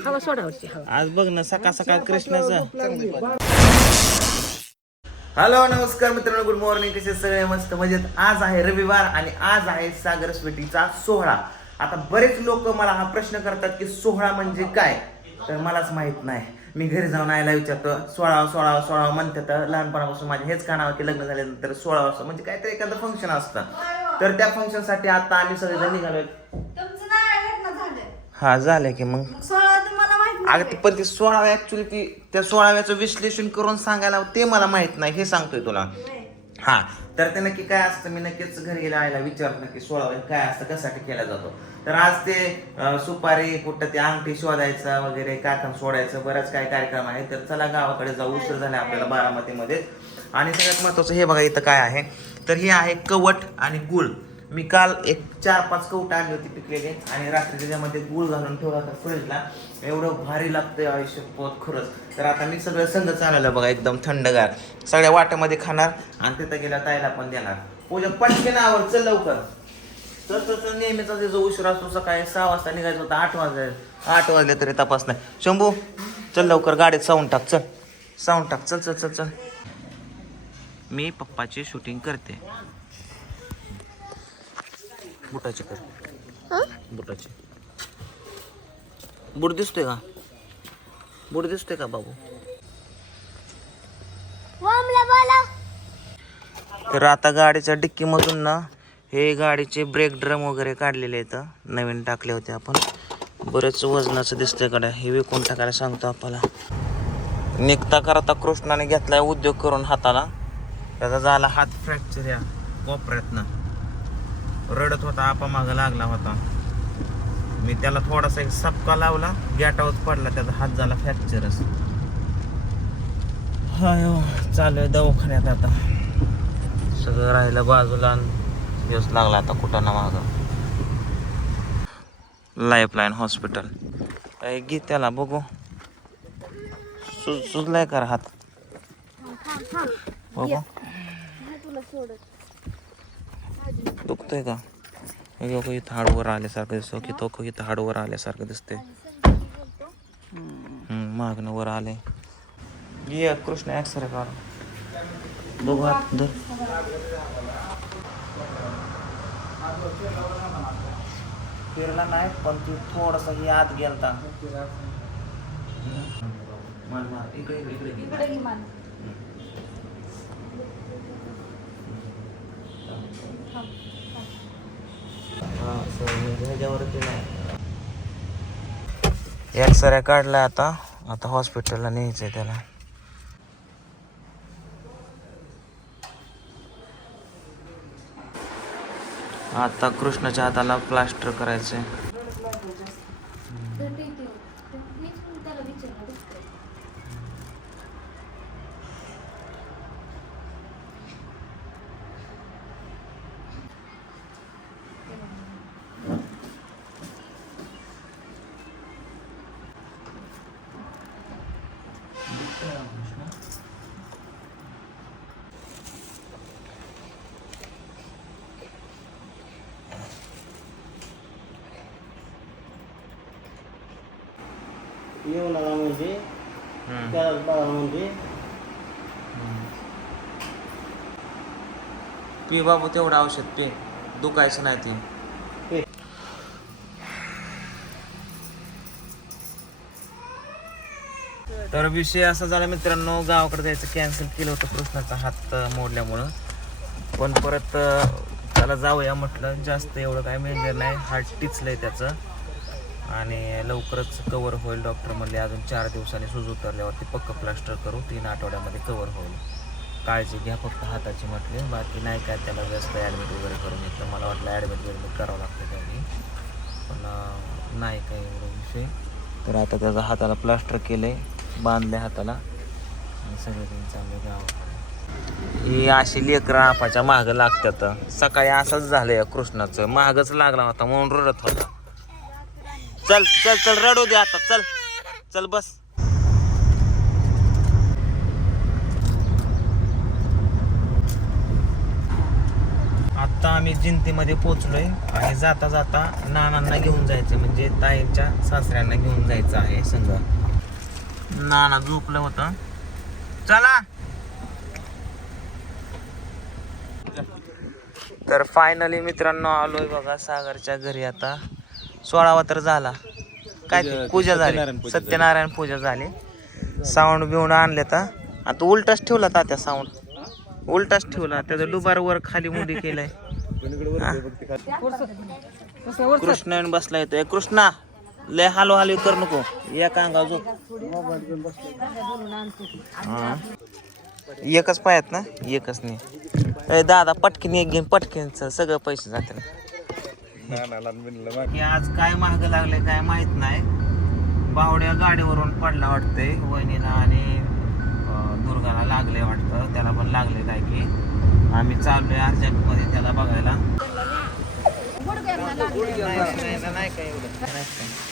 हवा सोडावरची हवा. आज बघ ना सकाळ सकाळ कृष्णाचं. हॅलो नमस्कार मित्रांनो गुड मॉर्निंग. कसे सगळे? मस्त मजेत. आज आहे रविवार आणि आज आहे सागर स्वीटीचा सोहळा. आता बरेच लोक मला हा प्रश्न करतात की सोहळा म्हणजे काय? तर मलाच माहीत नाही. मी घरी जाऊन आयला विचारतो सोळा सोळा सोळा म्हणतात. लहानपणापासून माझे हेच कानावर की लग्न झाल्यानंतर सोळा वाजता म्हणजे काहीतरी एखादं फंक्शन असतं. तर त्या फंक्शनसाठी आता आम्ही सगळेजण झालं. हा झालंय की मग. अगं ते पण ते सोळाव्या ऍक्च्युली ती त्या सोळाव्याचं विश्लेषण करून सांगायला ते मला माहीत नाही हे सांगतोय तुला. हा तर ते नक्की काय असतं मी नक्कीच घरी गेला आयला विचारत नक्की सोळाव्या काय असतं कशासाठी केला जातो. तर आज ते सुपारी कुठं ते अंगठी शोधायचं वगैरे काकण सोडायचं बराच काय कार्यक्रम आहे तर चला गावाकडे जाऊ उशीर झाला आपल्याला बारामतीमध्ये. आणि सगळ्यात महत्वाचं हे बघा इथं काय आहे? तर हे आहे कवट आणि गुळ. मी काल एक चार पाच कवट आणली होती पिकलेले आणि रात्री त्याच्यामध्ये गुळ घालून ठेवला होता फ्रीजला एवढं भारी लागतंय आयुष्य पोत खरंच. तर आता मी सगळं संघ चालवलं बघा एकदम थंडगार. सगळ्या वाट्यामध्ये खाणार आणि तिथं गेल्या ताईला पण देणार. पूजा पटकन आवर चल लवकर. तर तर नेहमीचा जो उशीर असतो सकाळी सहा वाजता निघायचं होतं आठ वाजले. आठ वाजले तरी तपास नाही. शंभू चल लवकर गाडीत साऊंड टाक चल. साऊंड टाक चल चल चल चल. मी पप्पाची शूटिंग करते. बुटाची कर. बुटाची. बुट दिसतोय का? बुट दिसतोय का बाबू? तर आता गाडीच्या डिक्कीमधून ना हे गाडीचे ब्रेक ड्रम वगैरे काढलेले आहेत. नवीन टाकले होते आपण. बरेच वजनाचं दिसतंयकडे हे विकून टाकायला सांगतो आपल्याला. निघता करता कृष्णाने घेतलाय उद्योग करून हाताला. त्याचा झाला हात फ्रॅक्चर या कोपऱ्यातनं. रडत होता आपा मागं लागला होता. मी त्याला थोडासा एक सपका लावला गॅटावर पडला त्याचा हात झाला फ्रॅक्चरच हाय हो, चालू आहे दवाखान्यात आता. सगळं राहिलं बाजूला दिवस लागला आता कुठं ना मागं. लाईफलाईन हॉस्पिटल घे त्याला बघू. सुज सुजलाय का रे हात बघू. दुखतोय का? बघ इथं हाडवर आल्यासारखं दिसतो. की तो इथं हाडवर आल्यासारखं दिसते मागणं वर आले ये कृष्ण ॲक्सरे काढ. बघू आत धर. फिरला नाही पण ती थोडासा ही आत गेलता. इकडे इकडे घे. हा, असं म्हणजे ह्याच्यावरती नाही एक्सरे काढला आता आता हॉस्पिटलला न्यायचंय त्याला. आता कृष्णाच्या हाताला प्लास्टर करायचंय. आला म्हणजे हम्म. त्याला बघा म्हणजे पी बाबू तेवढं औषध पे. दुखायचं नाही ते. तर विषय असा झाला मित्रांनो गावाकडे जायचं. कॅन्सल केलं होतं कृष्णाचा हात मोडल्यामुळं. पण परत त्याला जाऊया म्हटलं. जास्त एवढं काय मेजर नाही. हार्ट टिचलंय त्याचं. आणि लवकरच कवर होईल डॉक्टर म्हणले अजून चार दिवसांनी सूज उतरल्यावरती पक्क प्लास्टर करू तीन आठवड्यामध्ये कवर होईल. काळजी घ्या फक्त हाताची म्हटले. बाकी नाही काय त्याला जास्त ॲडमिट वगैरे करून घेतलं मला वाटलं ॲडमिट वगैरे करावं लागतं त्यांनी पण नाही काही एवढं विषय. तर आता त्याचा हाताला प्लास्टर केलं आहे बांधले हाताला. आणि सगळं चाललंय गावाकडे. ही अशी लेकरं आपाच्या मागं लागतात. सकाळी असंच झालं आहे कृष्णाचं. मागच लागला होता म्हणून रडत होता. चल चल चल रडू दे आता चल. चल बस. आता आम्ही जिंतीमध्ये पोचलोय आणि जाता जाता नानांना घेऊन जायचं म्हणजे ताईंच्या सासऱ्यांना घेऊन जायचं आहे संघ नाना झोपलं होतं. चला. तर फायनली मित्रांनो आलोय बघा सागरच्या घरी आता. सोळावा तर झाला. काय ते? पूजा झाली? सत्यनारायण पूजा झाली. साऊंड बिऊंड आणले तर. आता उलटाच ठेवला तात्या साऊंड. उलटाच ठेवला. त्याचा दुबार वर खाली मुडी केलाय. कृष्ण बसला येतो ए कृष्णा लय हालो हालो कर नको. या कांगा जो. एकच पायात ना? एकच नाही. ए दादा पटकीन एक घेऊन पटकीनच सगळं पैसे जाते की आज काय महाग लागले काय माहीत नाही बावड्या गाडीवरून पडला वाटतंय वहिनीला आणि अं, दुर्गाला लागले वाटतं त्याला पण लागले काय की आम्ही चाललोय अर्जंटमध्ये त्याला बघायला नाही, नाही, नाही काय एवढं नाही काय.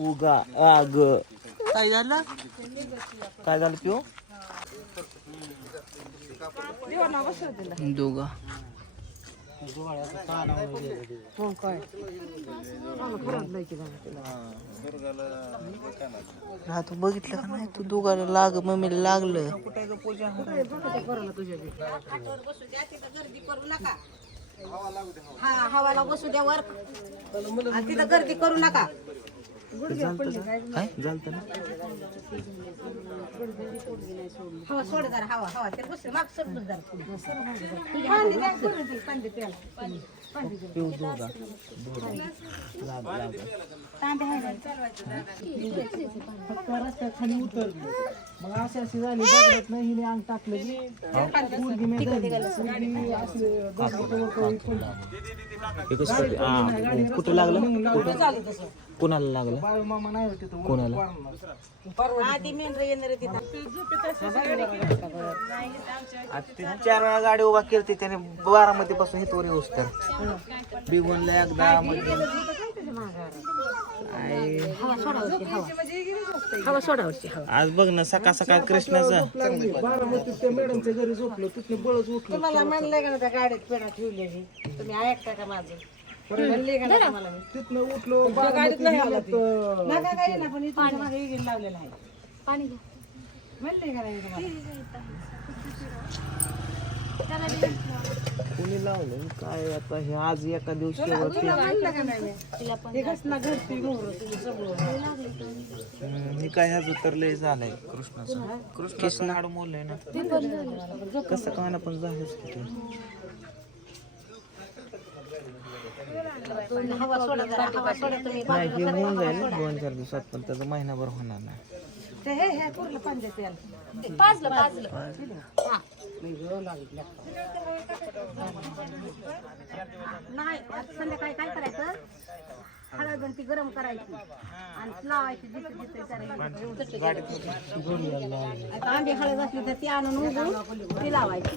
उगा आग. काय झालं? काय झालं पिऊ? दोघा. हा तू बघितलं का नाही? तू दोघाला लाग मम्मीला लागलं. हा हवाला बसू द्या वर तिथं गर्दी करू नका. काय झालं ना हवा सोड जरा हवा हवा. ते बस माग जरा द्या. पिऊ लाग लाग. अशी अशी झाली बघत नाही हिने अंग टाकलं. की पोरगी मी. पोरगी अशी. हा, कुठं लागलं? कुठं कुणाला लागलं? बाळ मामा नाही होते तर कोणाला? आधी मेंढर येणार तिथं. चार वेळा गाडी उभा केली त्याने बारामती पासून इथवर येऊस तर बिगोनला एकदा म्हणजे आई. हवा सोडावची हवा. हवा सोडावची हवा. आज बघ ना सकाळ सकाळ कृष्णाचं. लागली. बारामतीत त्या मॅडमच्या घरी झोपलो तिथनं बळच उठलं. तुम्हाला म्हणलंय का ना त्या गाडीत पेढा ठेवलेली? तुम्ही ऐकता का माझं? मी? उठलो बारामतीत गेलो नका काही ना पण इथून मागे इकडे लावलेलं आहे. म्हणले का नाही तुम्हाला? कोणी लावलं? काय आता हे आज एका दिवशी वरती म्हणलं का नाही? हे घरची सगळं. हे काय ह्याच उतरलंय झालंय. कृष्णाचं. कृष्णाचं हाड मोडलंय ना. कसं का ना पण झालंच ते. हवा सोडा जरा हवा सोडा तुम्ही. नाही हे होऊन जाईल. दोन चार दिवसात पण त्याचा महिनाभर होणार नाही. ते हे हे नाही आज संध्याकाळी काय करायचं? हळद आणि ती गरम करायची. आणि लावायची जिथे जिथे करायची आता आंबे हळद असली तर ती आणून उगून ती लावायची.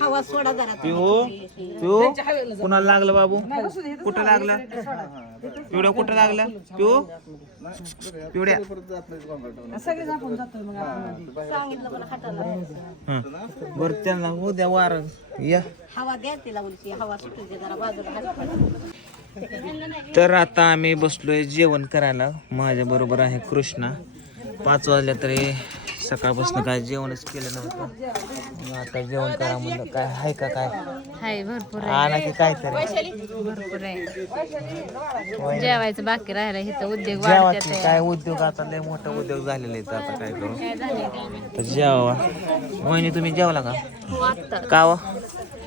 हवा सोडा जरा. कुणाला लागलं बाबू. कुठं लागलं? पिवड्या कुठं लागलं पिऊ पिवड्या. सांगितलं मला हाताला. हं. बरं त्यांना उद्या वार. या. हवा द्या तिला उलटी हवा सुटू दे जरा बाजूला हात तर आता आम्ही बसलोय जेवण करायला. माझ्या बरोबर आहे कृष्णा. पाच वाजल्या तरी सकाळपासून काय जेवणच केलं नव्हतं. मग आता जेवण करा म्हणलं काय आहे का काय? हाय भरपूर आहे. आणा की काय तरी भरपूर आहे. जेवायचं बाकी राहिलं इथं उद्योग जेवा वाढतात की काय उद्योग आता लय मोठा उद्योग झालेला आहे आता काय करू. काय झालंय काय माहिती. तर जेवा. वहिनी तुम्ही जेवला का? हो का हो?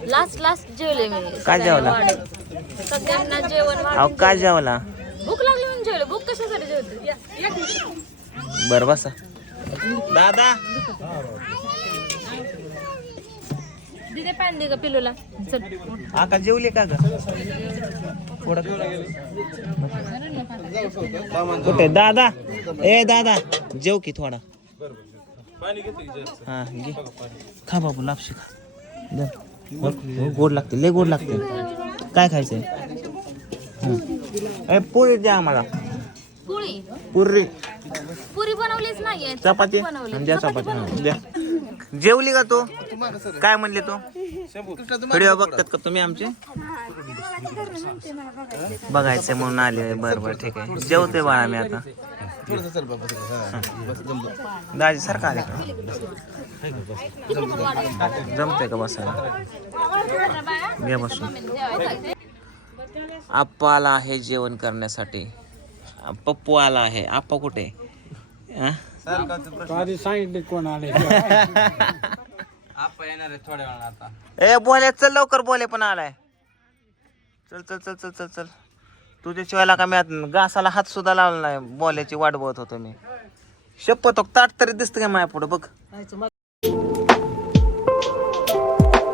लास्ट लास्ट जेवले मी. काय जेवला? सगळ्यांना जेवण वाढ अहो काय जेवला? भूक लागली म्हणून जेवले. भूक कशासाठी जेवते? या, या की. बरं बसा. दादा. दीदी पाणी दे का पिलूला. चल. आका जेवले का ग? थोडं कुठे? दादा. ए दादा. जेव की थोडा. हा घे. खा बाबू लापशी खा. दे. हो, गोड लागते लय गोड लागते. काय खायचंय? हं. ए पोळी द्या आम्हाला. पोळी. पुरी. बनवलीच नाहीये. चपाती? द्या चपाती द्या. जेवली का तू? काय म्हणले तू? व्हिडिओ बघतात का तुम्ही आमचे? बघायचे म्हणून आले बर बर ठीक आहे. जेवते बाळा मी आता. दाजी सारखा आले का? जमते का बसायला? घ्या बसून. आप्पा आला आहे जेवण करण्यासाठी. पप्पू आला आहे. आप्पा कुठे? हा? सांगितले कोण आले ए बोले चल लवकर बोले पण आलाय. चल चल चल चल चल चल. तुझ्या शिवायला का मी आत- घासाला हात सुद्धा लावला नाही. बोल्याची वाट बघत होतो मी. शपथ ताट तरी दिसतं का माझ्या पुढं? बघ.